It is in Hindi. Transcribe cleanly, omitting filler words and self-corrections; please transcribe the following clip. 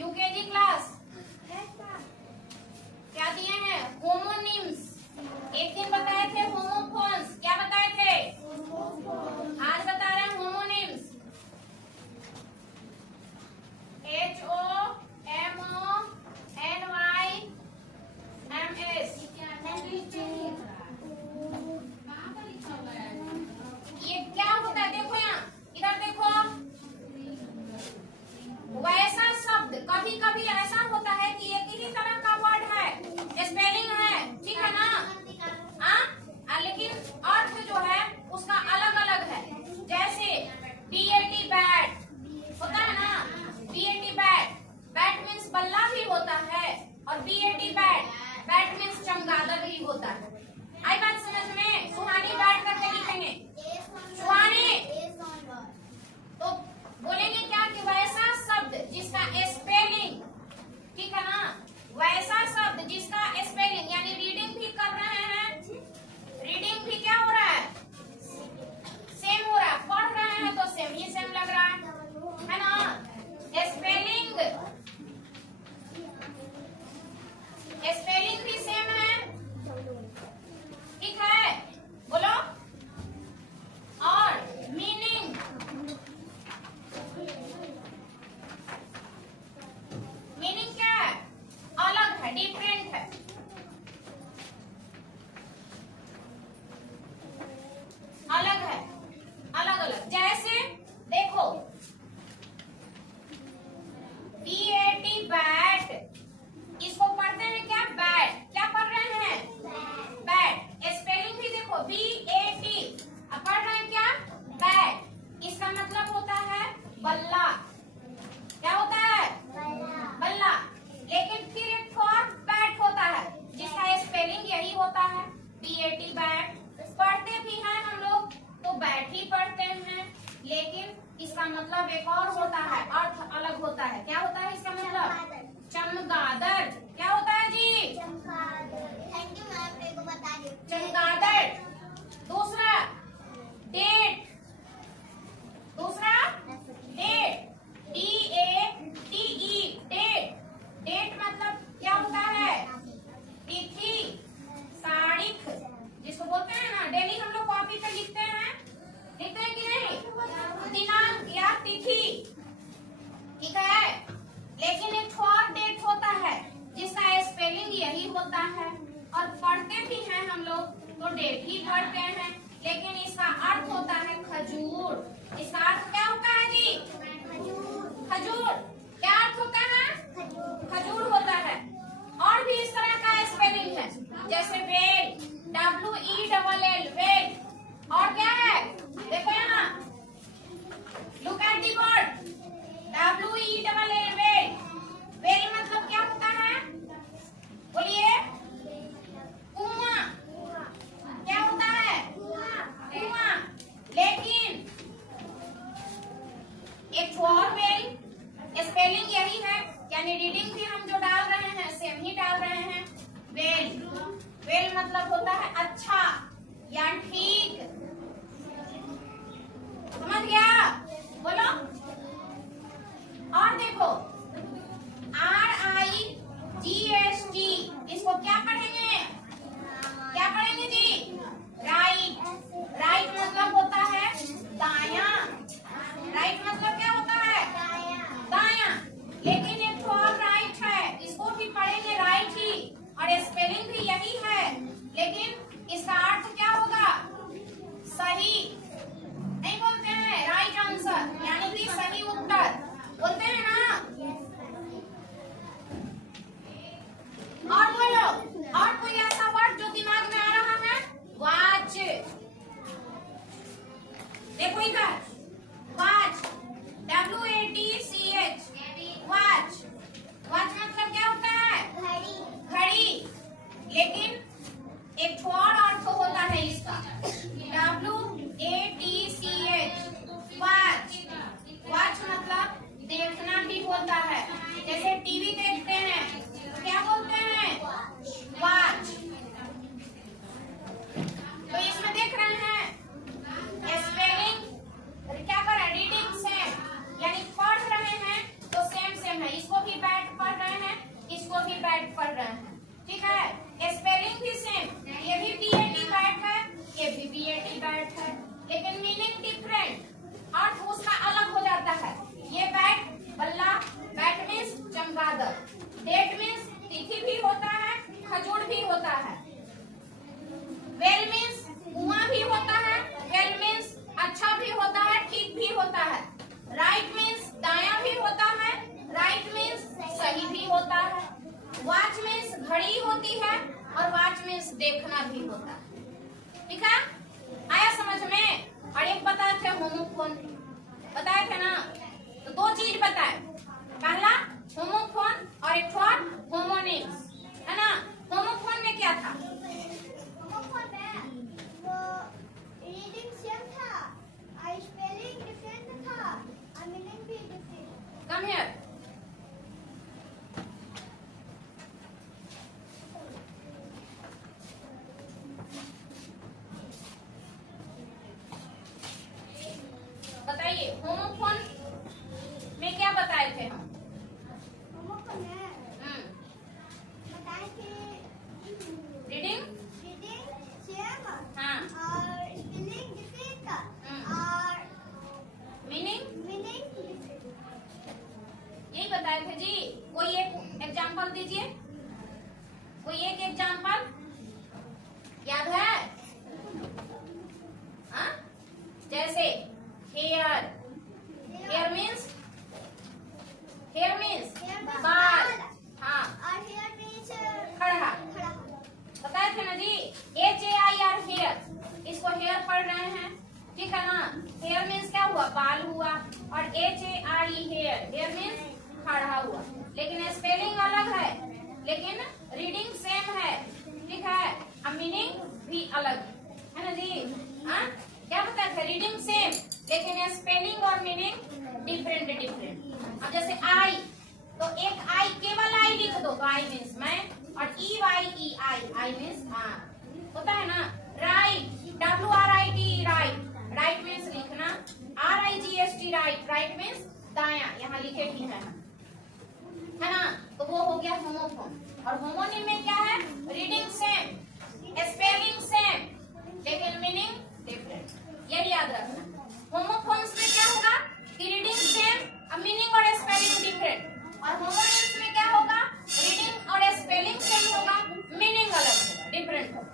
यूकेजी क्लास क्या दिए हैं? होमोनिम्स। एक दिन बताए थे होमोफोन्स। क्या बताए थे? आज बता रहे हैं होमोनिम्स। HOMONYMS। ये क्या होता है? देखो यहाँ, इधर देखो। वैसा शब्द कभी कभी ऐसा होता है कि एक ही तरह का वर्ड है, स्पेलिंग है, ठीक है ना? लेकिन अर्थ जो है उसका अलग अलग है। जैसे BAT बैट होता है ना, BAT बैट, बैट मीन्स बल्ला भी होता है, और BAT बैट, बैट मीन्स चमगादड़ भी होता है। आई बात समझ में? सुहानी बैठ करके लिखेंगे सुहानी, तो बोलेंगे क्या कि वैसा शब्द जिसका स्पेलिंग, ठीक है ना, वैसा शब्द जिसका स्पेलिंग, यानी रीडिंग भी कर रहे हैं, रीडिंग भी क्या हो रहा है? सेम हो रहा है। पढ़ रहे हैं तो सेम ही सेम लग रहा है ना? स्पेलिंग स्पेलिंग भी सेम है, ठीक है? बोलो। और मीनिंग क्या है? अलग है, डिफरेंट है। अलग है, अलग अलग। जैसे देखो BAT बैट, इसको पढ़ते हैं क्या? बैट। क्या पढ़ रहे हैं? बैट। स्पेलिंग भी देखो BAT, अब पढ़ रहे हैं क्या? बैट। इसका मतलब होता है बल्ला। क्या होता है? बल्ला। लेकिन फिर एक और बैट होता है जिसका स्पेलिंग यही होता है, BAT बैट। पढ़ते भी हैं हम लोग तो बैट ही पढ़ते हैं, लेकिन इसका मतलब एक और होता है, अर्थ अलग होता है। क्या होता है इसका मतलब? चमगादड़। क्या होता है जी? थैंक यू मैम, मेरे को बता दी। चमगादड़। दूसरा डेट, दूसरा डेट, DATE, डेट। डेट मतलब क्या होता है? तिथि, तारीख, जिसको बोलते हैं ना, डेली हम लोग कॉपी पे लिखते हैं कि नहीं? दिनांक या तिथि, ठीक है? लेकिन एक और डेट होता है जिसका स्पेलिंग यही होता है, और पढ़ते भी हैं हम लोग तो डेट ही पढ़ते हैं, लेकिन इसका अर्थ होता है खजूर। इसका अर्थ क्या होता है जी? खजूर। क्या अर्थ होता है? खजूर होता है। और भी इस तरह का स्पेलिंग है, जैसे वेल, WELL, वेल। और क्या है? देखो यहाँ, look at the word WELL, well. Well मतलब क्या होता है? बोलिए। कुआं। क्या होता है? कुआं। लेकिन एक और वेल, स्पेलिंग यही है, यानी रीडिंग भी हम जो डाल रहे हैं सेम ही डाल रहे हैं। वेल, वेल मतलब होता है अच्छा या ठीक। समझ गया? बोलो। और देखो RIGHT, इसको क्या पढ़ेंगे? क्या पढ़ेंगे जी? राइट। राइट मतलब होता है दायां। राइट मतलब क्या होता है? दायां। लेकिन एक और राइट है, इसको भी पढ़ेंगे राइट ही, और स्पेलिंग भी यही है, लेकिन इसका अर्थ क्या होगा? थे होमोफोन, बताए थे ना। तो दो चीज बताए, पहला होमोफोन और एक और होमोनिम्स, है ना। होमोफोन में क्या था? होमोफोन में वो रीडिंग सेम था, स्पेलिंग डिफरेंट था और मीनिंग भी डिफरेंट। Come here. बताइए होमोफोन में क्या बताए थे हम? होमोफोन में बताए थे रीडिंग सेम हाँ और स्पेलिंग डिफरेंट और मीनिंग डिफरेंट। यही बताए थे जी। कोई एक एग्जांपल दीजिए, कोई एक एग्जांपल याद है? हाँ? जैसे हेयर, हेयर मीन्स बाल, हाँ और हेयर मींस खड़ा, खड़ा। बताए थे ना जी। HAIR हेयर, इसको हेयर पढ़ रहे हैं, ठीक है ना। हेयर मीन्स क्या हुआ? बाल हुआ। और HARE हेयर, हेयर मीन्स खड़ा हुआ। लेकिन स्पेलिंग अलग है, लेकिन रीडिंग सेम है, ठीक है। अब मीनिंग भी अलग है ना जी। हाँ, क्या बताया था? रीडिंग सेम लेकिन स्पेलिंग और मीनिंग डिफरेंट। अब जैसे आई, तो एक आई, केवल आई लिख दो तो आई मीन्स मैं, और EYE आई मीन्स हाँ, होता है ना। Right, WRIT right, right means लिखना। RIGST राइट मीन्स दाया, यहाँ लिखे ही है ना। तो वो हो गया होमोफोन। और होमोनिम में क्या है? रीडिंग सेम, स्पेलिंग सेम, लेकिन मीनिंग डिफरेंट, यही याद रखना। होमोफोन्स में क्या होगा कि रीडिंग सेम, मीनिंग और स्पेलिंग डिफरेंट। और होमोनिम्स में क्या होगा? रीडिंग और स्पेलिंग सेम होगा, मीनिंग अलग होगा, डिफरेंट होगा।